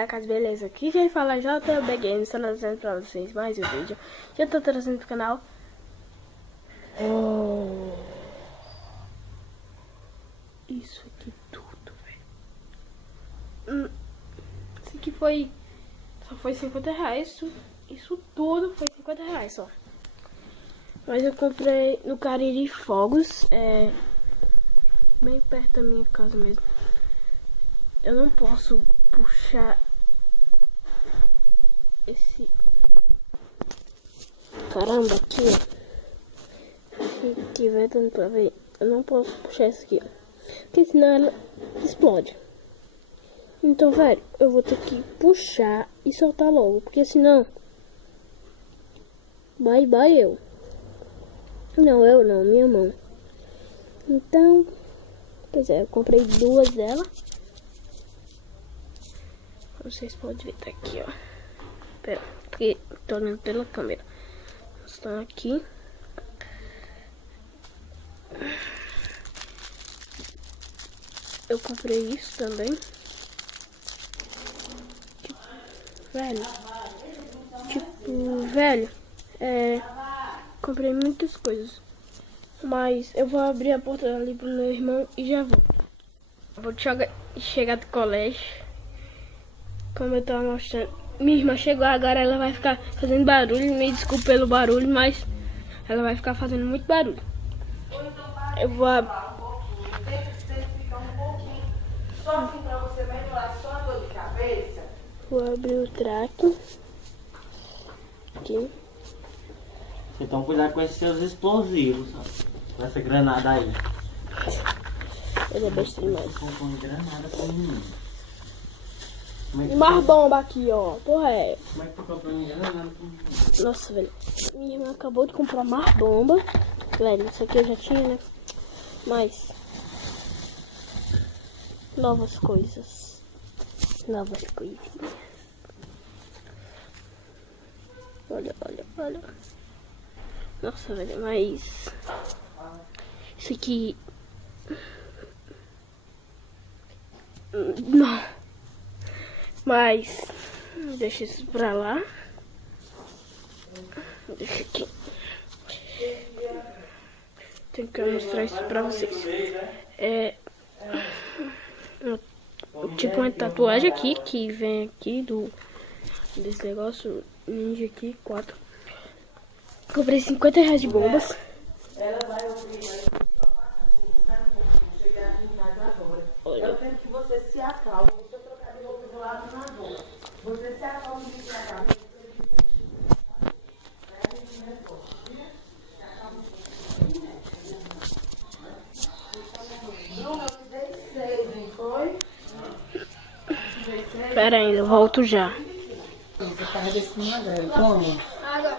da casa, beleza? Aqui quem fala é JB Games, estou trazendo pra vocês mais um vídeo. Já tô trazendo pro canal. Isso aqui tudo, velho. Isso aqui foi... Só foi 50 reais. Isso tudo foi 50 reais só. Mas eu comprei no Cariri Fogos. Bem perto da minha casa mesmo. Eu não posso puxar esse... Caramba, aqui, ó. Se tiver dando pra ver, eu não posso puxar isso aqui, ó. Porque senão ela explode. Então, velho, eu vou ter que puxar e soltar logo. Porque senão... Bye, bye, eu. Não, eu não, minha mão. Então... Pois é, eu comprei duas dela. Vocês podem ver, tá aqui, ó. Pera, porque tô olhando pela câmera. Estão aqui. Eu comprei isso também. Velho, comprei muitas coisas. Mas eu vou abrir a porta ali pro meu irmão e já volto. Eu vou chegar do colégio. Como eu tava mostrando. Minha irmã chegou agora, ela vai ficar fazendo barulho. Me desculpe pelo barulho, mas ela vai ficar fazendo muito barulho. Eu vou abrir. Vou abrir o traque. Aqui. Então cuidado com esses seus explosivos, ó. Com essa granada aí. Ele é besta demais. Eu comprei granada pra mim. E mais bomba aqui, ó. Porra, é. Como é que tu comprou uma granada pra mim? Nossa, velho. Minha irmã acabou de comprar mais bomba. Velho, isso aqui eu já tinha, né? Mas... Novas coisas. Novas coisinhas. Olha, olha, olha. Nossa, velho, mas... Isso aqui... Não. Mas... Deixa isso pra lá. Deixa aqui. Tenho que mostrar isso pra vocês. Tipo uma tatuagem aqui, que vem aqui desse negócio ninja aqui, 4. Comprei 50 reais de bombas. Ela vai ouvir, mas espera um pouquinho, chegar aqui em casa agora. Eu quero que você se acalme. Deixa eu trocar de roupa do lado na boca. Você se acalme de se acalme. Bruno, eu te dei 6, não foi? Pera aí, eu volto já. Você carrega esse magrelo. Como? Água.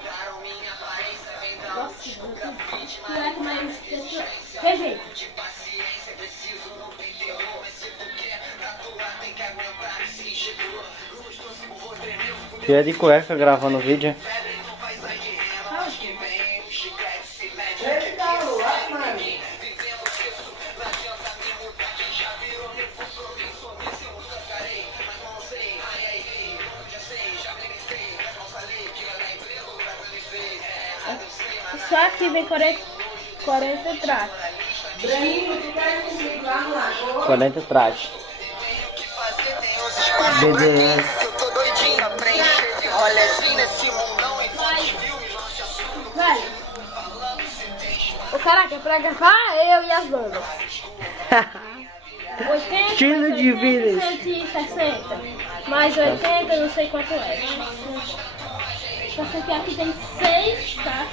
Tia de cueca gravando o vídeo. Só aqui vem 40 traços. 40 trajes. BDS. Eu tô doidinha pra encher de rolezinho nesse mundão e vários filmes. Velho, o cara quer pra gravar eu e as bandas. 80, Estilo de vida. 160. Mais 80, não sei quanto é. Só sei que aqui tem 6, tá?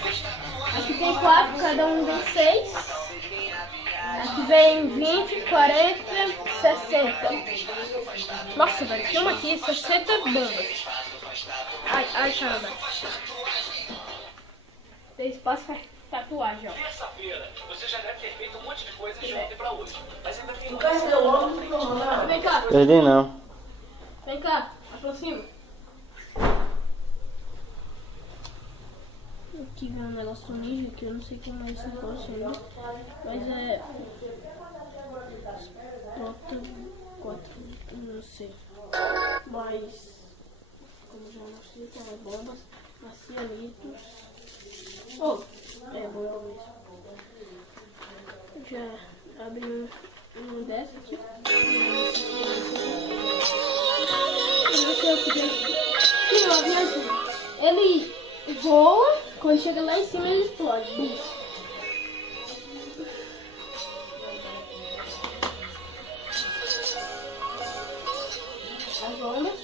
Aqui tem 4, cada um vem 6. Aqui vem 20, 40, 60. Nossa, velho, filma aqui, 60 bandas. Ai, caramba. Tem espaço pra tatuagem, ó. Terça-feira, você já deve ter feito um monte de coisas de ontem pra hoje. Mas ainda tem Vem cá. Perdi não. Vem cá, aproxima. Aqui vem um negócio ninja que eu não sei como é esse negócio ainda. Mas é... Bota 4, não sei. Mas, como já mostrei, tem as bombas, marcianitos. Oh, é bomba mesmo. Já abri um dessa aqui. Ele voa, quando chega lá em cima ele explode. Bicho. As bombas.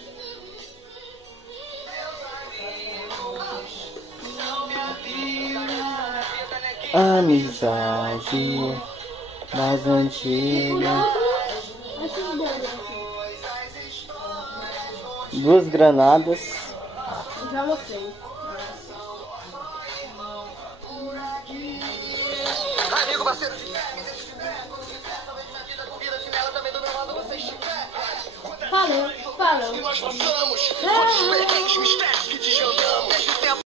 Amizade das antigas. Essas bombas aqui. 2 granadas. Já mostrei. Amigo, parceiro de fé, me identificar. Talvez minha vida com vida, se nela também do meu lado você estiver. Falou. E nós passamos, quantos perrengues, mistérios que desvendamos. Desde o tempo